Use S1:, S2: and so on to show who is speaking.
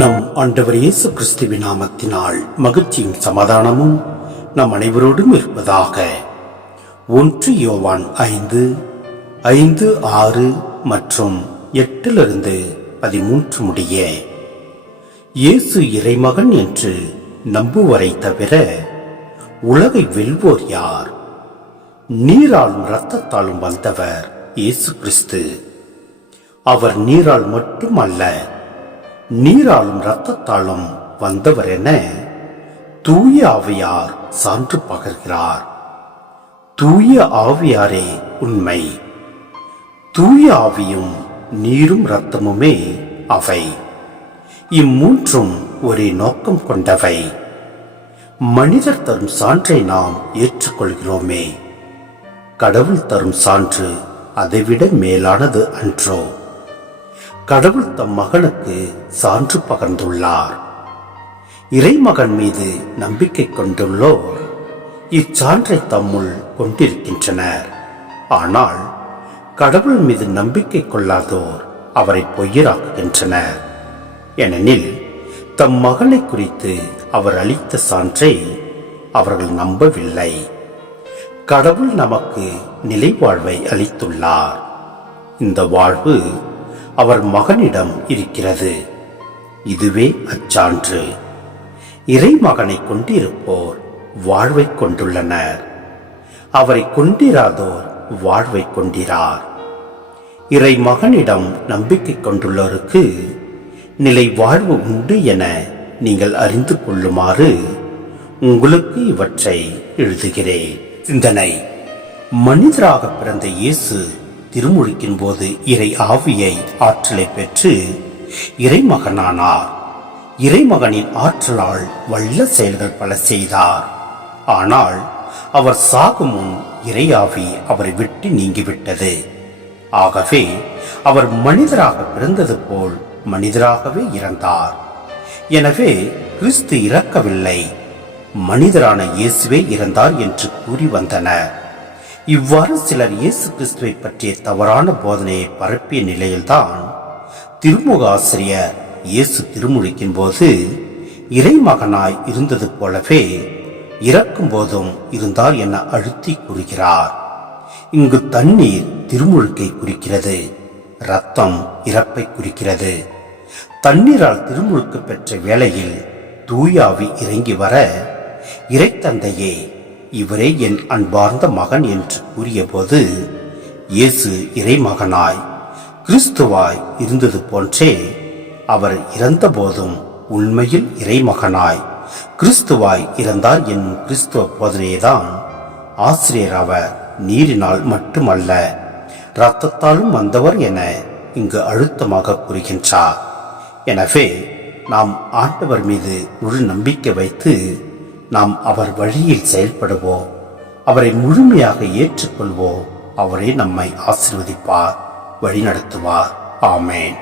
S1: நம் ஆண்டவர் இயேசு கிறிஸ்துவின் நாமத்தினால் மகிழ்ச்சியும் சமாதானமும் நம் அனைவரோடும் இருப்பதாக. ஒன்று யோவான் ஐந்து ஐந்து ஆறு மற்றும் எட்டிலிருந்து பதிமூன்று முடிய இயேசு இறைமகன் என்று நம்புவரை தவிர உலகை வெல்வோர் யார்? நீராலும் இரத்தத்தாலும் வந்தவர் இயேசு கிறிஸ்து. அவர் நீரால் மட்டுமல்ல நீராலும் இரத்தத்தாலும் வந்தவர் என தூய ஆவியார் சான்று பகர்கிறார். தூய ஆவியாரே உண்மை. தூய ஆவியும் நீரும் இரத்தமுமே அவை. இம்மூன்றும் ஒரே நோக்கம் கொண்டவை. மனிதர் தரும் சான்றை நாம் ஏற்றுக்கொள்கிறோமே. கடவுள் தரும் சான்று அதைவிட மேலானது அன்றோ? கடவுள் தம் மகனுக்கு சான்று பகர்ந்துள்ளார். இறைமகன் மீது நம்பிக்கை கொண்டுள்ளோர் இச்சான்றை தம்முள் கொண்டிருக்கின்றனர். ஆனால் கடவுள் மீது நம்பிக்கை கொள்ளாதோர் அவரை பொய்யராக்குகின்றனர். ஏனெனில் தம் மகனை குறித்து அவர் அளித்த சான்றை அவர்கள் நம்பவில்லை. கடவுள் நமக்கு நிலை வாழ்வை அளித்துள்ளார். இந்த வாழ்வு அவர் மகனிடம் இருக்கிறது. இதுவே அச்சான்று. இறைமகனை கொண்டிருப்போர் வாழ்வை கொண்டுள்ளனர். அவரை கொண்டிராதோர் வாழ்வை கொண்டிரார். இறை மகனிடம் நம்பிக்கை கொண்டுள்ளோருக்கு நிலை வாழ்வு உண்டு என நீங்கள் அறிந்து கொள்ளுமாறு உங்களுக்கு இவற்றை எழுதுகிறேன். சிந்தனை. மனிதராக பிறந்த இயேசு திருமுழுக்கின் போது இறை ஆவியை ஆற்றலை பெற்று இறைமகனானார். இறைமகனின் ஆற்றலால் வல்ல செயல்கள் பல செய்தார். ஆனால் அவர் சாகும் முன் இறையாவி அவரை விட்டு நீங்கிவிட்டது. ஆகவே அவர் மனிதராக பிறந்தது போல் மனிதராகவே இறந்தார். எனவே கிறிஸ்து இறக்கவில்லை. மனிதரான இயேசுவே இறந்தார் என்று கூறி வந்தனர். இவ்வாறு சிலர் இயேசு கிறிஸ்துவை பற்றிய தவறான போதனையை பரப்பிய நிலையில்தான் திருமுக ஆசிரியர் இயேசு திருமுழிக்கும் போது இறைமகனாய் இருந்தது போலவே இறக்கும் போதும் இருந்தார் என அழுத்தி கூறுகிறார். இங்கு தண்ணீர் திருமுழுக்கை குறிக்கிறது ரத்தம் இறப்பை குறிக்கிறது. தண்ணீரால் திருமுழுக்கு பெற்ற வேளையில் தூயாவி இறங்கி வர இறைத்தந்தையே இவரே என் அன்பார்ந்த மகன் என்று கூறியபோது இயேசு இறைமகனாய் கிறிஸ்துவாய் இருந்தது போன்றே அவர் இறந்த போதும் உண்மையில் இறைமகனாய் கிறிஸ்துவாய் இறந்தார் என்னும் கிறிஸ்துவ போதனையைதான் ஆசிரியர் அவர் நீரினால் மட்டுமல்ல இரத்தத்தாலும் வந்தவர் என இங்கு அழுத்தமாக கூறுகின்றார். எனவே நாம் ஆண்டவர் மீது முழு நம்பிக்கை வைத்து நாம் அவர் வழியில் செயல்படுவோம். அவரை முழுமையாக ஏற்றுக்கொள்வோம். அவரே நம்மை ஆசிர்வதிப்பார் வழிநடத்துவார். ஆமேன்.